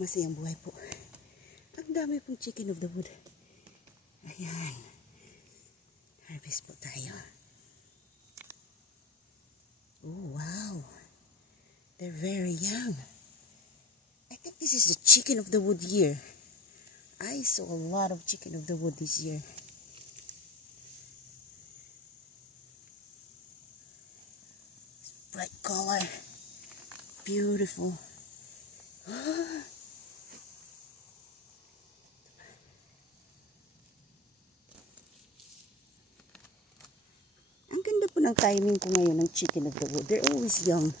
Masayang buhay po. Ang dami pong chicken of the wood. Ayan. Harvest po tayo. Oh, wow. They're very young. I think this is the chicken of the wood year. I saw a lot of chicken of the wood this year. Bright color. Beautiful. Ang ganda po ng timing ko ngayon ng chicken of the wood. They're always young.